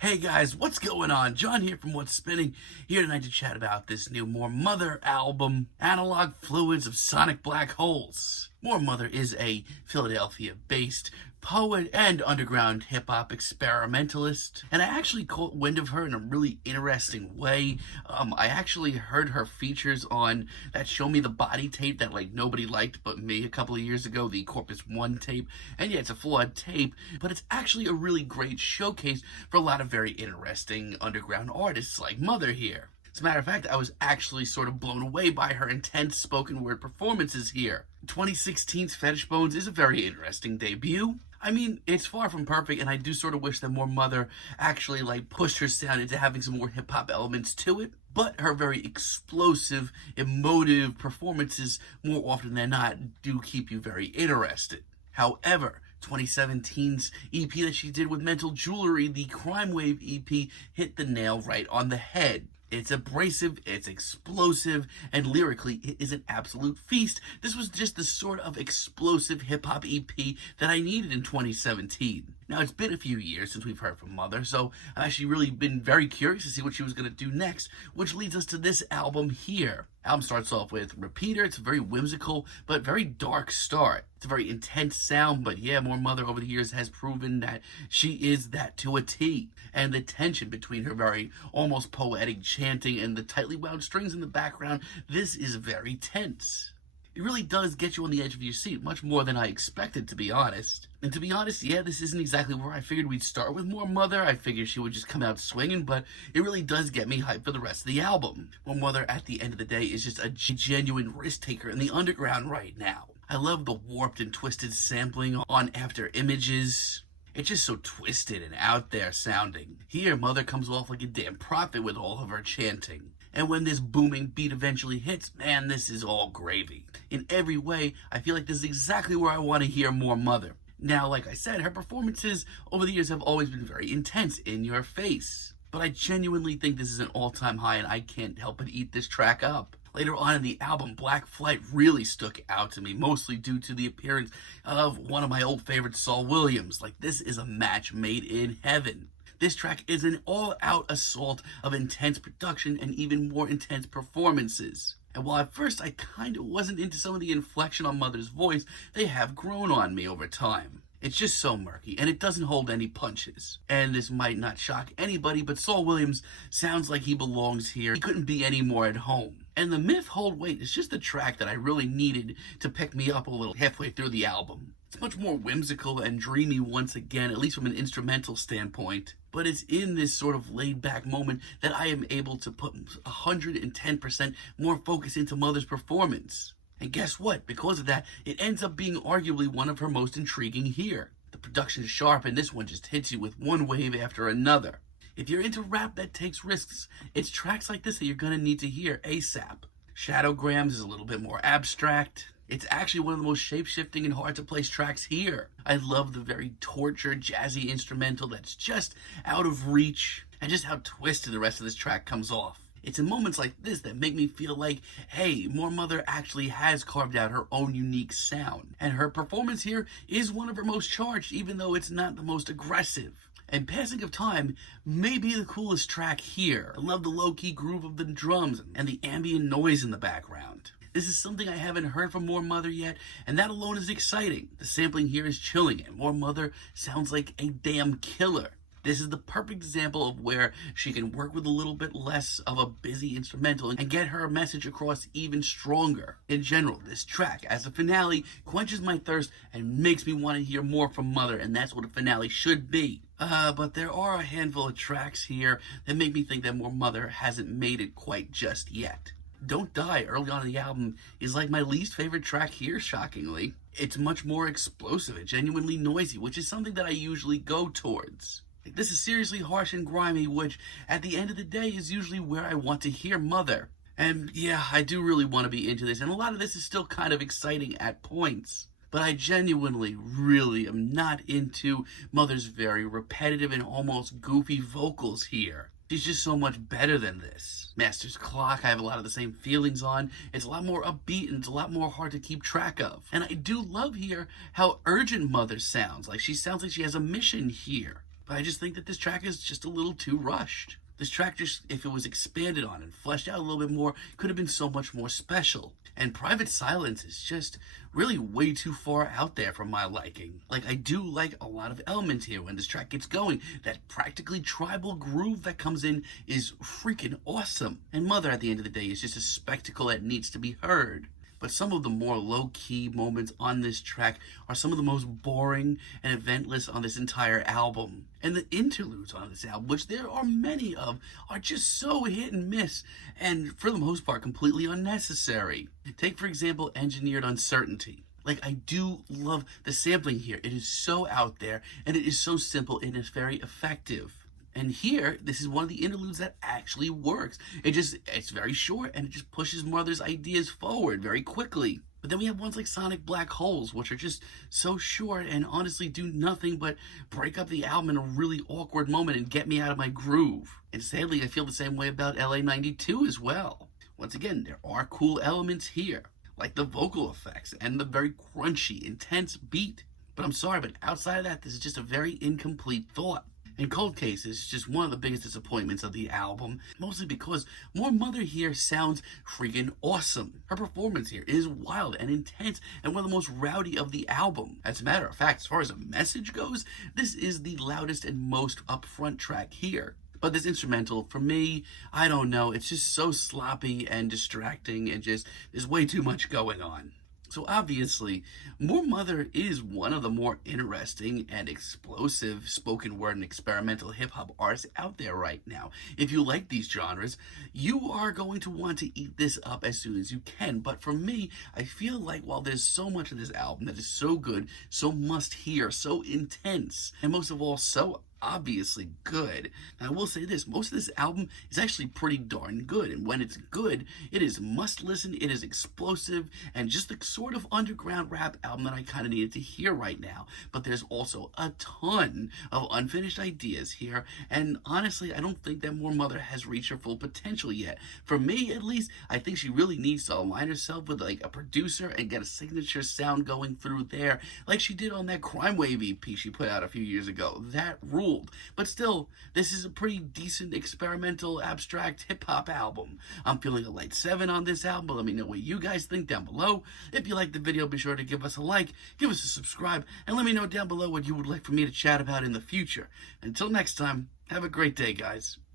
Hey guys, what's going on? John here from What's Spinning, here tonight to chat about this new More Mother album, Analog Fluids of Sonic Black Holes. More Mother is a Philadelphia-based poet and underground hip-hop experimentalist, and I actually caught wind of her in a really interesting way. I actually heard her features on that Show Me the Body tape that nobody liked but me a couple of years ago, the Corpus One tape, and yeah, it's a flawed tape, but it's actually a really great showcase for a lot of very interesting underground artists like Mother here. As a matter of fact, I was actually sort of blown away by her intense spoken word performances here. 2016's Fetish Bones is a very interesting debut. I mean, it's far from perfect, and I do sort of wish that More Mother actually pushed her sound into having some more hip-hop elements to it. But her very explosive, emotive performances, more often than not, do keep you very interested. However, 2017's EP that she did with Mental Jewelry, the Crime Wave EP, hit the nail right on the head. It's abrasive, it's explosive, and lyrically, it is an absolute feast. This was just the sort of explosive hip-hop EP that I needed in 2017. Now, it's been a few years since we've heard from Mother, so I've actually really been very curious to see what she was going to do next, which leads us to this album here. Album starts off with Repeater. It's a very whimsical, but very dark start. It's a very intense sound, but yeah, More Mother over the years has proven that she is that to a T. And the tension between her very almost poetic chanting and the tightly wound strings in the background, this is very tense. It really does get you on the edge of your seat, much more than I expected, to be honest. And to be honest, yeah, this isn't exactly where I figured we'd start with More Mother. I figured she would just come out swinging, but it really does get me hyped for the rest of the album. More Mother, at the end of the day, is just a genuine risk taker in the underground right now. I love the warped and twisted sampling on After Images. It's just so twisted and out there sounding. Here, Mother comes off like a damn prophet with all of her chanting. And when this booming beat eventually hits, man, this is all gravy. In every way, I feel like this is exactly where I want to hear more Mother. Now, like I said, her performances over the years have always been very intense, in your face. But I genuinely think this is an all-time high, and I can't help but eat this track up. Later on in the album, Black Flight really stuck out to me, mostly due to the appearance of one of my old favorites, Saul Williams. This is a match made in heaven. This track is an all-out assault of intense production and even more intense performances. And while at first I kinda wasn't into some of the inflection on Mother's voice, they have grown on me over time. It's just so murky, and it doesn't hold any punches. And this might not shock anybody, but Saul Williams sounds like he belongs here. He couldn't be any more at home. And the Myth Hold Wait is just the track that I really needed to pick me up a little halfway through the album. It's much more whimsical and dreamy once again, at least from an instrumental standpoint. But it's in this sort of laid-back moment that I am able to put 110% more focus into Mother's performance. And guess what? Because of that, it ends up being arguably one of her most intriguing here. The production's sharp, and this one just hits you with one wave after another. If you're into rap that takes risks, it's tracks like this that you're gonna need to hear ASAP. Shadowgrams is a little bit more abstract. It's actually one of the most shape-shifting and hard-to-place tracks here. I love the very tortured, jazzy instrumental that's just out of reach, and just how twisted the rest of this track comes off. It's in moments like this that make me feel like, hey, More Mother actually has carved out her own unique sound. And her performance here is one of her most charged, even though it's not the most aggressive. And Passing of Time may be the coolest track here. I love the low-key groove of the drums and the ambient noise in the background. This is something I haven't heard from More Mother yet, and that alone is exciting. The sampling here is chilling, and More Mother sounds like a damn killer. This is the perfect example of where she can work with a little bit less of a busy instrumental and get her message across even stronger. In general, this track, as a finale, quenches my thirst and makes me want to hear more from Mother, and that's what a finale should be. But there are a handful of tracks here that make me think that More Mother hasn't made it quite just yet. Don't Die, early on in the album, is like my least favorite track here, shockingly. It's much more explosive and genuinely noisy, which is something that I usually go towards. This is seriously harsh and grimy, which, at the end of the day, is usually where I want to hear Mother. And yeah, I do really want to be into this, and a lot of this is still kind of exciting at points. But I genuinely, really am not into Mother's very repetitive and almost goofy vocals here. She's just so much better than this. Master's Clock, I have a lot of the same feelings on. It's a lot more upbeat and it's a lot more hard to keep track of. And I do love here how urgent Mother sounds. She sounds like she has a mission here. But I just think that this track is just a little too rushed. This track, just if it was expanded on and fleshed out a little bit more, could have been so much more special. And Private Silence is just really way too far out there for my liking. Like, I do like a lot of elements here when this track gets going. That practically tribal groove that comes in is freaking awesome. And Mother, at the end of the day, is just a spectacle that needs to be heard. But some of the more low-key moments on this track are some of the most boring and eventless on this entire album. And the interludes on this album, which there are many of, are just so hit and miss, and for the most part completely unnecessary. Take, for example, Engineered Uncertainty. Like, I do love the sampling here. It is so out there, and it is so simple, and it's very effective. And here, this is one of the interludes that actually works. It's very short, and it just pushes Mother's ideas forward very quickly. But then we have ones like Sonic Black Holes, which are just so short and honestly do nothing but break up the album in a really awkward moment and get me out of my groove. And sadly, I feel the same way about LA 92 as well. Once again, there are cool elements here, like the vocal effects and the very crunchy, intense beat. But I'm sorry, but outside of that, this is just a very incomplete thought. And Cold Case is just one of the biggest disappointments of the album, mostly because More Mother here sounds freaking awesome. Her performance here is wild and intense and one of the most rowdy of the album. As a matter of fact, as far as a message goes, this is the loudest and most upfront track here. But this instrumental, for me, I don't know, it's just so sloppy and distracting and just, there's way too much going on. So obviously, More Mother is one of the more interesting and explosive spoken word and experimental hip-hop artists out there right now. If you like these genres, you are going to want to eat this up as soon as you can. But for me, I feel like while there's so much of this album that is so good, so must-hear, so intense, and most of all, so obviously good. Now, I will say this, most of this album is actually pretty darn good, and when it's good, it is must listen, it is explosive, and just the sort of underground rap album that I kind of needed to hear right now. But there's also a ton of unfinished ideas here, and honestly, I don't think that More Mother has reached her full potential yet. For me, at least, I think she really needs to align herself with like a producer and get a signature sound going through there, like she did on that Crime Wave EP she put out a few years ago. That ruled. But still, this is a pretty decent experimental abstract hip-hop album. I'm feeling a light 7 on this album, but let me know what you guys think down below. If you liked the video, be sure to give us a like, give us a subscribe, and let me know down below what you would like for me to chat about in the future. Until next time, have a great day, guys.